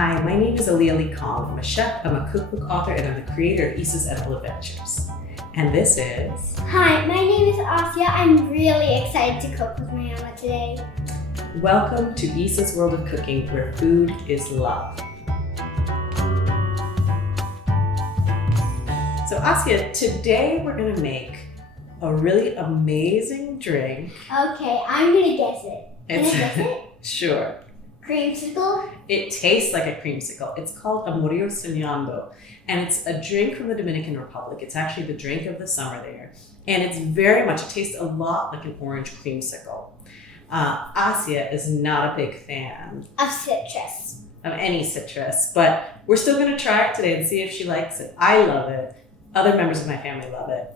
Hi, my name is Aliya LeeKong. I'm a chef, I'm a cookbook author, and I'm the creator of Issa's Edible Adventures. And this is... Hi, my name is Aliya. I'm really excited to cook with my mama today. Welcome to Issa's World of Cooking, where food is love. So Asya, today we're gonna make a really amazing drink. Okay, I'm gonna guess it. Can I guess it? Sure. Creamsicle? It tastes like a creamsicle. It's called a Morir Soñando, and it's a drink from the Dominican Republic. It's actually the drink of the summer there. And it's it tastes a lot like an orange creamsicle. Asya is not a big fan Of citrus. of any citrus, but we're still gonna try it today and see if she likes it. I love it. Other members of my family love it.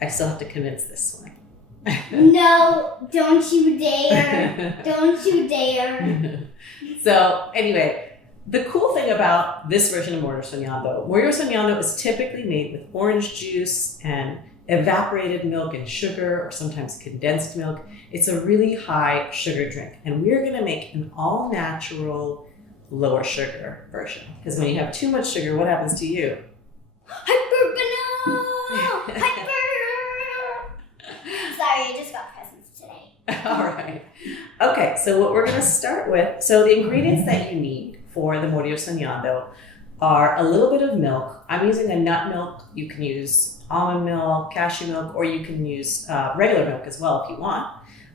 I still have to convince this one. No, don't you dare. Don't you dare. So anyway, the cool thing about this version of Morir Soñando is typically made with orange juice and evaporated milk and sugar, or sometimes condensed milk. It's a really high sugar drink, and we're gonna make an all-natural, lower sugar version. Because when you have too much sugar, what happens to you? Hyper! Sorry, I just got presents today. All right. Okay, so what we're gonna start with, so the ingredients that you need for the Morir Soñando are a little bit of milk. I'm using a nut milk. You can use almond milk, cashew milk, or you can use regular milk as well if you want.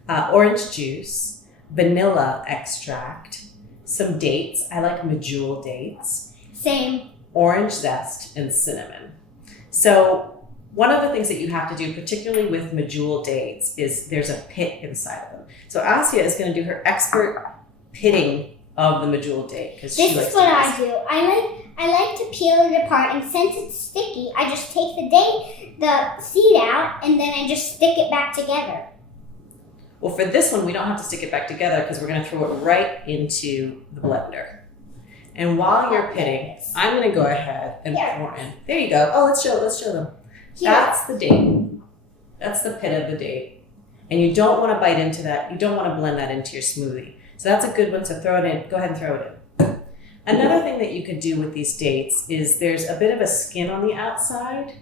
Orange juice, vanilla extract, some dates. I like medjool dates. Same. Orange zest, and cinnamon. So one of the things that you have to do, particularly with medjool dates, is there's a pit inside of them. So Asya is going to do her expert pitting of the medjool date. This is what I do. I like to peel it apart, and since it's sticky, I just take the seed out, and then I just stick it back together. Well, for this one, we don't have to stick it back together because we're going to throw it right into the blender. And while you're pitting, I'm going to go ahead and pour in. There you go. Oh, let's show them. Here. That's the date. That's the pit of the date. And you don't want to bite into that. You don't want to blend that into your smoothie. So that's a good one to throw it in. Go ahead and throw it in. Another thing that you could do with these dates is there's a bit of a skin on the outside.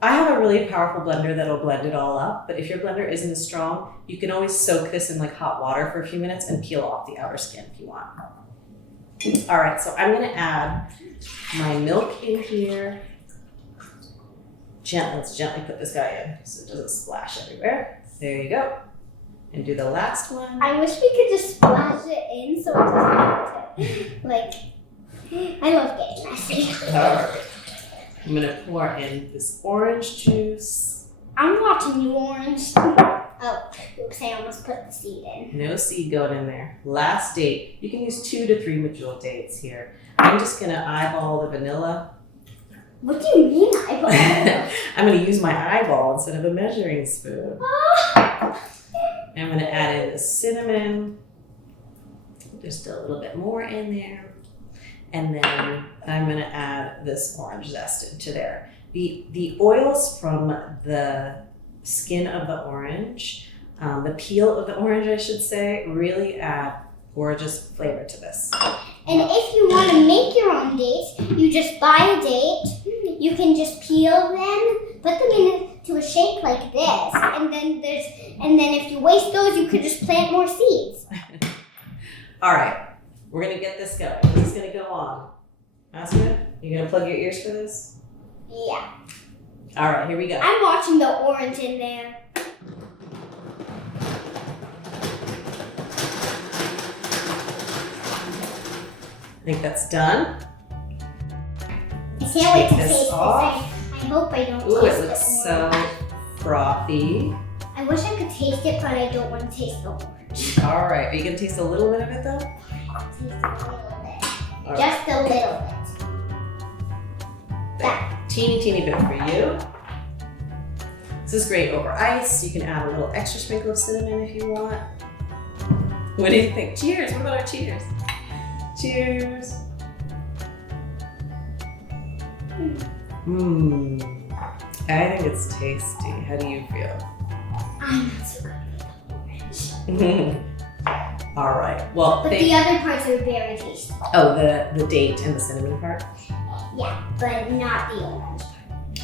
I have a really powerful blender that'll blend it all up, but if your blender isn't as strong, you can always soak this in like hot water for a few minutes and peel off the outer skin if you want. All right, so I'm gonna add my milk in here. Let's gently put this guy in so it doesn't splash everywhere. There you go. And do the last one. I wish we could just splash it in so it doesn't have to, I love getting messy. All right. I'm gonna pour in this orange juice. I'm watching you, Orange. Oh, oops, I almost put the seed in. No seed going in there. Last date. You can use 2 to 3 medjool dates here. I'm just gonna eyeball the vanilla. What do you mean eyeball? I'm gonna use my eyeball instead of a measuring spoon. I'm gonna add in the cinnamon. There's still a little bit more in there. And then I'm gonna add this orange zest into there. The oils from the skin of the orange, the peel of the orange, I should say, really add gorgeous flavor to this. And if you want to make your own dates, you just buy a date. You can just peel them, put them into a shape like this, and then if you waste those, you could just plant more seeds. All right, we're gonna get this going. This is gonna go on. Asya, you gonna plug your ears for this? Yeah. All right, here we go. I'm watching the orange in there. I think that's done. I can't wait to Take this taste this. off. I hope I don't Ooh, taste it looks the so orange. frothy. I wish I could taste it, but I don't want to taste the orange. All right, are you gonna taste a little bit of it though? I'll taste it a little bit. All right. Just a little bit. That. Teeny bit for you. This is great over ice. You can add a little extra sprinkle of cinnamon if you want. What do you think? Cheers! What about our cheers? Cheers! I think it's tasty. How do you feel? I'm not so good with the orange. All right. Well, But the other parts are very tasty. oh, the date and the cinnamon part. Yeah, but not the orange.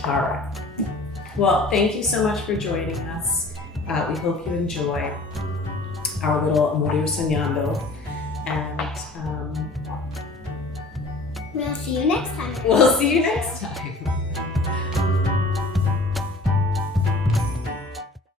All right. Well, thank you so much for joining us. We hope you enjoy our little Morir Soñando, and We'll see you next time. we'll see you next time.